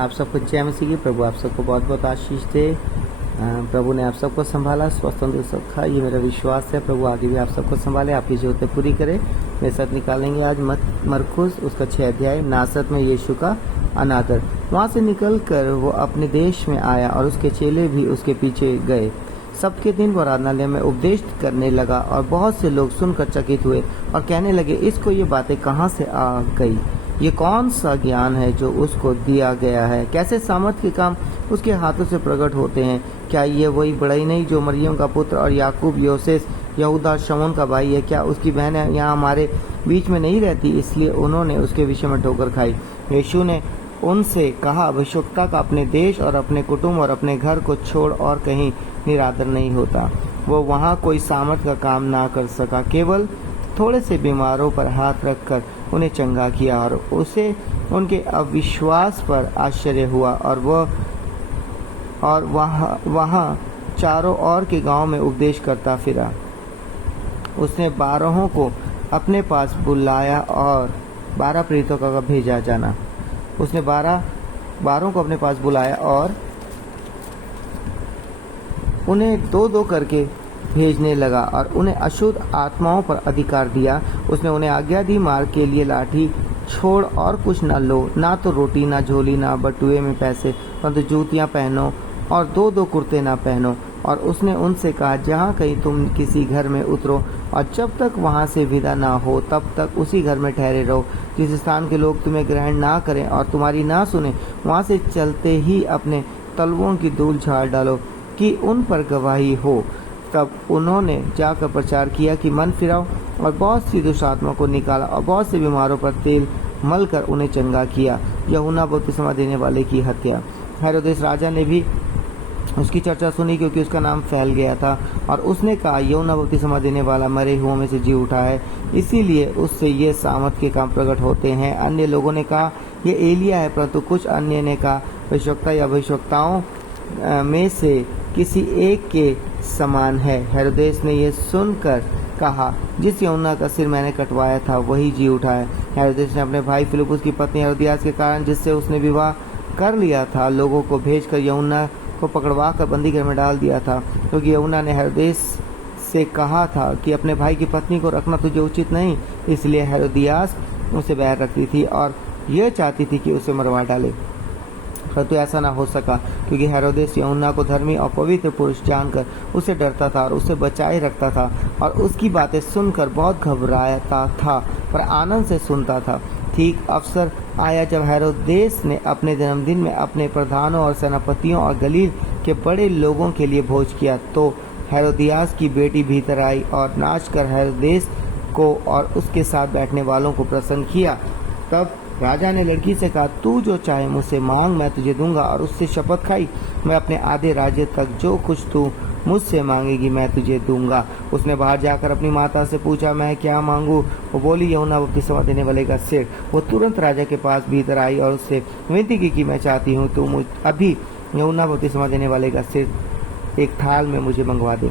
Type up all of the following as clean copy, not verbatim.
आप सबको जय मसीह की। प्रभु आप सबको बहुत बहुत आशीष दे। प्रभु ने आप सबको संभाला, स्वस्थ तंदुरुस्त रखा, ये मेरा विश्वास है। प्रभु आगे भी आप सबको संभाले, आपकी जरूरतें पूरी करे। मेरे साथ निकालेंगे आज मरकुस उसका 6 अध्याय, नासरत में यीशु का अनादर। वहाँ से निकल कर वो अपने देश में आया और उसके चेले भी उसके पीछे गए। सबके दिन वो आराधनालय में उपदेश करने लगा और बहुत से लोग सुनकर चकित हुए और कहने लगे, इसको ये बातें कहाँ से आ गई? ये कौन सा ज्ञान है जो उसको दिया गया है? कैसे सामर्थ के काम उसके हाथों से प्रकट होते हैं? क्या ये वही बड़ाई नहीं जो मरियम का पुत्र और याकूब, योसेस, यहूदा, शमौन का भाई है? क्या उसकी बहन यहाँ हमारे बीच में नहीं रहती? इसलिए उन्होंने उसके विषय में ठोकर खाई। यीशु ने उनसे कहा, भविष्यवक्ता का अपने देश और अपने कुटुंब और अपने घर को छोड़ और कहीं निरादर नहीं होता। वो वहाँ कोई सामर्थ का काम ना कर सका, केवल थोड़े से बीमारों पर हाथ रखकर उन्हें चंगा किया और उसे उनके अविश्वास पर आश्चर्य हुआ। और वहाँ चारों ओर के गांव में उपदेश करता फिरा। उसने 12 को अपने पास बुलाया और 12 प्रेरितों का भेजा जाना। उसने 12 को अपने पास बुलाया और उन्हें 2-2 करके भेजने लगा और उन्हें अशुद्ध आत्माओं पर अधिकार दिया। उसने उन्हें आज्ञा दी, मार्ग के लिए लाठी छोड़ और कुछ न लो, ना तो रोटी, ना झोली, ना बटुए में पैसे, परंतु जूतियाँ पहनो और 2-2 कुर्ते ना पहनो। और उसने उनसे कहा, जहाँ कहीं तुम किसी घर में उतरो और जब तक वहाँ से विदा ना हो तब तक उसी घर में ठहरे रहो। जिस स्थान के लोग तुम्हें ग्रहण ना करें और तुम्हारी ना सुने, वहाँ से चलते ही अपने तलवों की धूल झाड़ डालो कि उन पर गवाही हो। तब उन्होंने जाकर प्रचार किया कि मन फिराओ, और बहुत सी दुष्ट आत्मा को निकाला और बहुत से बीमारों पर तेल मलकर उन्हें चंगा किया। यूहन्ना बपतिस्मा देने वाले की हत्या। हेरोदेस राजा ने भी उसकी चर्चा सुनी, क्योंकि उसका नाम फैल गया था, और उसने कहा, यूहन्ना बपतिस्मा देने वाला मरे हुओं में से जी उठा है, इसीलिए उससे ये सामर्थ के काम प्रकट होते हैं। अन्य लोगों ने कहा, ये एलिया है, परंतु कुछ अन्य ने कहा, भविष्यवक्ता या भविष्यवक्ताओं में से किसी एक के समान है। हेरोदेस ने यह सुनकर कहा, जिस यूहन्ना का सिर मैंने कटवाया था वही जी उठा है। हेरोदेस ने अपने भाई फिलिपुस की पत्नी हेरोदियास के कारण, जिससे उसने विवाह कर लिया था, लोगों को भेजकर यूहन्ना को पकड़वा कर बंदी घर में डाल दिया था, क्योंकि यूहन्ना ने हेरोदेस से कहा था कि अपने भाई की पत्नी को रखना तुझे उचित नहीं। इसलिए हेरोदियास उसे बैर रखती थी और यह चाहती थी कि उसे मरवा डाले, परंतु ऐसा न हो सका, क्योंकि हेरोदेस यूहन्ना को धर्मी और पवित्र पुरुष जानकर उसे डरता था और उसे बचाए रखता था, और उसकी बातें सुनकर बहुत घबराता था, पर आनंद से सुनता था। ठीक अवसर आया जब हेरोदेस ने अपने जन्मदिन में अपने प्रधानों और सेनापतियों और गलील के बड़े लोगों के लिए भोज किया, तो हेरोदियास की बेटी भीतर आई और नाच कर हेरोदेस को और उसके साथ बैठने वालों को प्रसन्न किया। तब राजा ने लड़की से कहा, तू जो चाहे मुझसे मांग, मैं तुझे दूंगा। और उससे शपथ खाई, मैं अपने आधे राज्य तक जो कुछ तू मुझसे मांगेगी मैं तुझे दूंगा। उसने बाहर जाकर अपनी माता से पूछा, मैं क्या मांगू? वो बोली, यूहन्ना बपतिस्मा देने वाले का सिर। वो तुरंत राजा के पास भीतर आई और उससे विनती की कि मैं चाहती हूँ तू अभी यूहन्ना बपतिस्मा देने वाले का सिर एक थाल में मुझे मंगवा दे।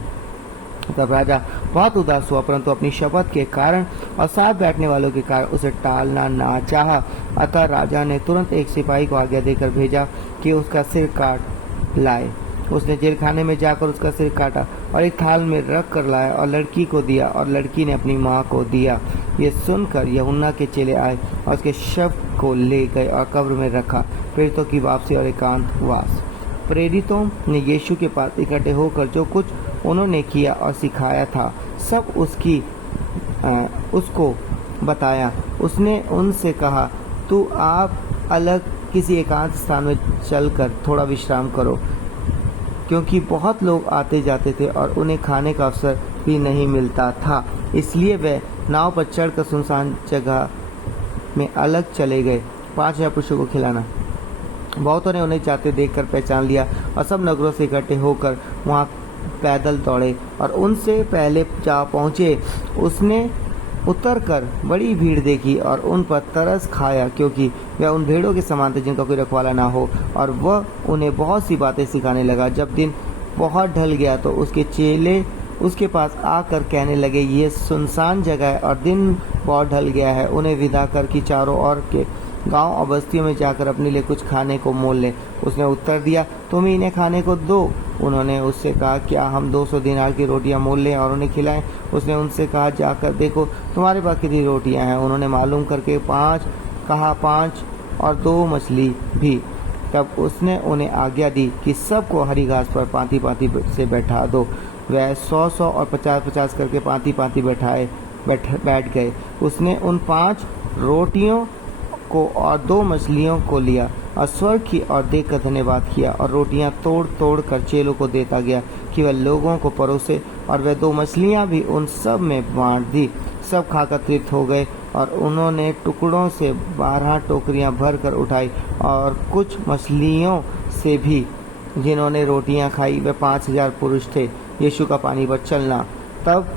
तब राजा बहुत उदास हुआ, परंतु अपनी शपथ के कारण और साथ बैठने वालों के कारण उसे टालना ना चाहा। अतः राजा ने तुरंत एक सिपाही को आज्ञा देकर भेजा कि उसका सिर काट लाए। उसने जेल खाने में जाकर उसका सिर काटा और एक थाल में रख कर लाया और लड़की को दिया, और लड़की ने अपनी माँ को दिया। ये सुनकर यूहन्ना के चेले आए और उसके शव को ले गए और कब्र में रखा। प्रेरितों की वापसी और एकांतवास। प्रेरितों ने यीशु के पास इकट्ठे होकर जो कुछ उन्होंने किया और सिखाया था सब उसको बताया। उसने उनसे कहा, तू आप अलग किसी एकांत स्थान में चलकर थोड़ा विश्राम करो, क्योंकि बहुत लोग आते जाते थे और उन्हें खाने का अवसर भी नहीं मिलता था। इसलिए वे नाव पर चढ़कर सुनसान जगह में अलग चले गए। 5000 पुरुषों को खिलाना। बहुतों ने उन्हें जाते देखकर पहचान लिया और सब नगरों से इकट्ठे होकर वहाँ पैदल दौड़े और उनसे पहले जा पहुँचे। उसने उतरकर बड़ी भीड़ देखी और उन पर तरस खाया, क्योंकि वह उन भेड़ों के समान थे जिनका कोई रखवाला ना हो, और वह उन्हें बहुत सी बातें सिखाने लगा। जब दिन बहुत ढल गया तो उसके चेले उसके पास आकर कहने लगे, ये सुनसान जगह है और दिन बहुत ढल गया है, उन्हें विदा कर कि चारों ओर के गांव और बस्तियों में जाकर अपने लिए कुछ खाने को मोल लें। उसने उत्तर दिया, तुम ही इन्हें खाने को दो। उन्होंने उससे कहा, क्या हम 200 दिनार की रोटियां मोल लें और उन्हें खिलाएं? उसने उनसे कहा, जाकर देखो तुम्हारे पास कितनी रोटियां हैं। उन्होंने मालूम करके 5 कहा, 5 और 2 मछली भी। तब उसने उन्हें आज्ञा दी कि सबको हरी घास पर पांति पांति से बैठा दो। वह 100-100 और 50-50 करके पांति पांति बैठ गए। उसने उन 5 रोटियों को और 2 मछलियों को लिया और स्वर्ग की ओर देखकर धन्यवाद किया और रोटियां तोड़ तोड़ कर चेलों को देता गया कि वह लोगों को परोसे, और वह 2 मछलियां भी उन सब में बांट दी। सब खाकर तृप्त हो गए और उन्होंने टुकड़ों से 12 टोकरियां भर कर उठाई, और कुछ मछलियों से भी जिन्होंने रोटियां खाई वे 5000 पुरुष थे। यीशु का पानी पर चलना। तब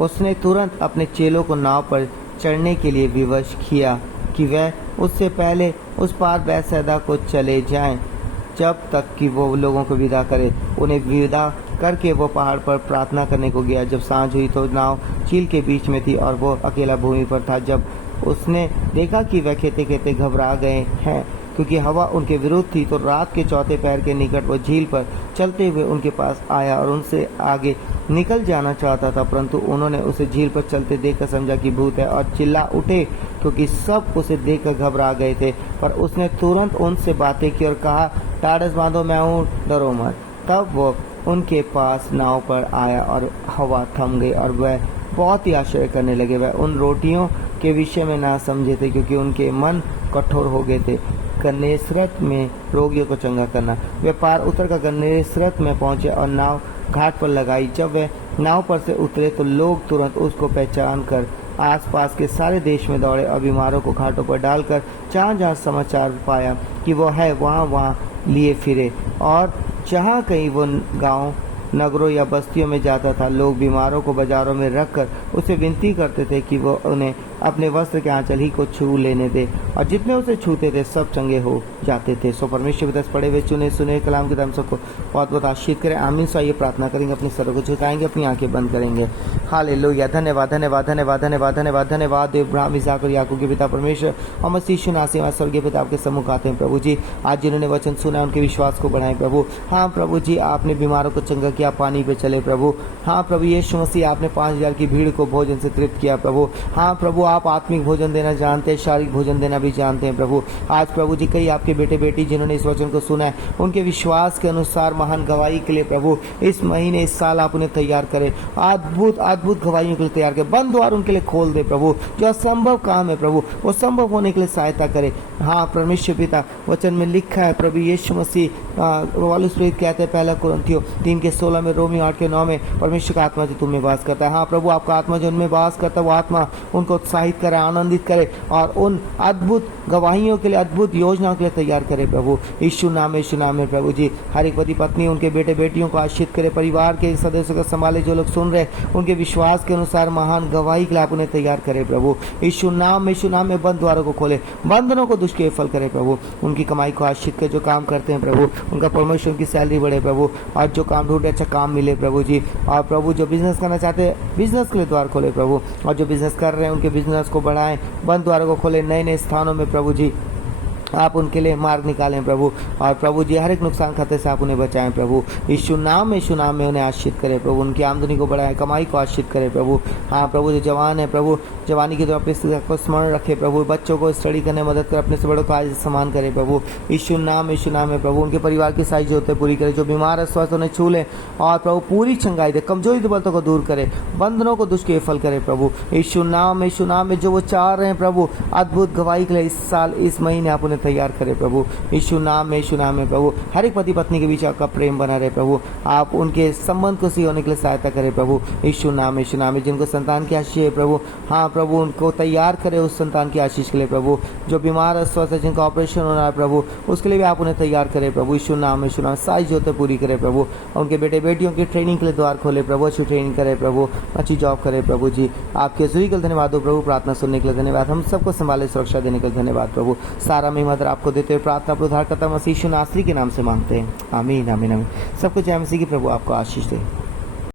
उसने तुरंत अपने चेलों को नाव पर चढ़ने के लिए विवश किया कि वह उससे पहले उस पार बैतसैदा को चले जाएं, जब तक कि वो लोगों को विदा करे। उन्हें विदा करके वो पहाड़ पर प्रार्थना करने को गया। जब सांझ हुई तो नाव झील के बीच में थी और वो अकेला भूमि पर था। जब उसने देखा कि वह खेते खेते घबरा गए हैं क्योंकि हवा उनके विरुद्ध थी, तो रात के 4थे पहर के निकट वो झील पर चलते हुए उनके पास आया और उनसे आगे निकल जाना चाहता था, परंतु उन्होंने उसे झील पर चलते देखकर समझा कि भूत है और चिल्ला उठे, क्योंकि सब उसे देखकर घबरा गए थे। पर उसने तुरंत उनसे बातें की और कहा, टाढ़स बांधो, मैं हूँ, डरो मत। तब वो उनके पास नाव पर आया और हवा थम गई और वह बहुत ही आश्चर्य करने लगे। वह उन रोटियों के विषय में ना समझे थे क्योंकि उनके मन कठोर हो गए थे। गन्नेसरत में रोगियों को चंगा करना। वे पार उतर कर गन्नेसरत में पहुंचे और नाव घाट पर लगाई। जब वे नाव पर से उतरे तो लोग तुरंत उसको पहचान कर आसपास के सारे देश में दौड़े और बीमारों को घाटों पर डालकर जहाँ जहाँ समाचार पाया कि वो है वहाँ लिए फिरे, और जहाँ कहीं वो गांव, नगरों या बस्तियों में जाता था, लोग बीमारों को बाजारों में रखकर उसे विनती करते थे कि वो उन्हें अपने वस्त्र के आंचल ही को छू लेने दे, और जितने उसे छूते थे सब चंगे हो जाते थे। सो परमेश्वर के दस पढ़े हुए चुने सुने कलाम के दम सबको बहुत बहुत आशीष करें। आमीन। सो आइए प्रार्थना करेंगे, अपने सरों को झुकाएंगे, अपनी आंखें बंद करेंगे। हालेलुया। धन्यवाद धन्यवाद धन्यवाद धन्यवाद धन्यवाद धन्यवाद। इब्राहिम, इसहाक और याकूब के पिता परमेश्वर और मसीह यीशु नासरी स्वर्गीय पिता आपके सम्मुख आते हैं प्रभु जी। आज जिन्होंने वचन सुना उनके विश्वास को बढ़ाएं प्रभु। हाँ प्रभु जी, आपने बीमारों को चंगा किया, पानी पे चले प्रभु। हाँ प्रभु यीशु मसीह, आपने 5000 की भीड़ को भोजन से तृप्त किया प्रभु। हाँ प्रभु, आप आत्मिक भोजन देना जानते हैं, शारीरिक भोजन देना भी जानते हैं प्रभु। आज प्रभु जी कई आपके बेटे बेटी जिन्होंने इस वचन को सुना है, उनके विश्वास के अनुसार महान गवाही के लिए प्रभु इस महीने, इस साल आप उन्हें तैयार करें। अद्भुत अद्भुत गवाहियों के लिए तैयार करें। बंद द्वार उनके लिए खोल दे प्रभु। जो असंभव काम है प्रभु, वो संभव होने के लिए सहायता करे। हाँ परमेश्वर पिता, वचन में लिखा है प्रभु यीशु मसीह कहते हैं 1 कुरिन्थियों 3:16 में, रोमी 8:9 में, परमेश्वर का आत्मा जो तुम में वास करता है। हाँ प्रभु, आपका आत्मा जो उनमें वास करता है, वो आत्मा उनको उत्साहित करे, आनंदित करे और उन अद्भुत गवाहियों के लिए, अद्भुत योजनाओं के लिए तैयार करे प्रभु। यीशु नाम में प्रभु जी, हर एक पति पत्नी, उनके बेटे बेटियों को आशीष करे, परिवार के सदस्यों को संभाले, जो लोग सुन रहे उनके विश्वास के अनुसार महान गवाही के लिए आप उन्हें तैयार करे प्रभु। यीशु नाम में बंद द्वारों को खोले, बंधनों को दुष्ट के फल करे प्रभु। उनकी कमाई को आशीष करे, जो काम करते हैं प्रभु उनका प्रमोशन, उनकी सैलरी बढ़े प्रभु, और जो काम ढूंढे अच्छा काम मिले प्रभु जी। और प्रभु जो बिजनेस करना चाहते हैं, बिजनेस के लिए द्वार खोले प्रभु, और जो बिजनेस कर रहे हैं उनके बिजनेस को बढ़ाएं, बंद द्वारों को खोले, नए नए स्थानों में प्रभु जी आप उनके लिए मार्ग निकालें प्रभु। और प्रभु जी हर एक नुकसान खाते से आप उन्हें बचाएं प्रभु। यीशु नाम में उन्हें आशीष करें प्रभु। उनकी आमदनी को बढ़ाएं, कमाई को आशीष करें प्रभु। हाँ प्रभु, जो जवान है प्रभु, जवानी की तो अपने को स्मरण रखे प्रभु। बच्चों को स्टडी करने में मदद कर, अपने से बड़ों को आज सम्मान करें प्रभु। यीशु नाम में प्रभु, उनके परिवार की सारी जरूरतें पूरी करें। जो बीमार है स्वस्थ उन्हें छू लें और प्रभु पूरी चंगाई दे, कमजोरी दुर्बलता को दूर करे, बंधनों को दुष्ट के फल करे प्रभु। यीशु नाम में जो वो चाह रहे हैं प्रभु, अद्भुत गवाही के लिए इस साल, इस महीने आप उन्हें तैयार करें प्रभु। यीशु नाम में प्रभु, हर एक पति पत्नी के बीच आपका प्रेम बना रहे प्रभु। आप उनके संबंध को सही होने के लिए सहायता करें प्रभु। यीशु नाम में जिनको संतान की आशीष है प्रभु, हाँ प्रभु उनको तैयार करें उस संतान की आशीष के लिए प्रभु। जो बीमार है स्वस्थ है, जिनका ऑपरेशन होना है प्रभु, उसके लिए भी आप उन्हें तैयार करें प्रभु। यीशु नाम सारी जरूरतें पूरी करें प्रभु। उनके बेटे बेटियों की ट्रेनिंग के लिए द्वार खोले प्रभु, अच्छी ट्रेनिंग करें प्रभु, अच्छी जॉब करें प्रभु जी। आपके सुई के धन्यवाद हो प्रभु, प्रार्थना सुनने के लिए धन्यवाद, हम सबको संभाले सुरक्षा देने के लिए धन्यवाद प्रभु। सारा महिमा आपको देते हुए प्रार्थना उद्धारकर्ता मसीह यीशु नासरी के नाम से मांगते हैं, आमीन आमीन आमीन। सबको जय मसीह की, प्रभु आपको आशीष दे।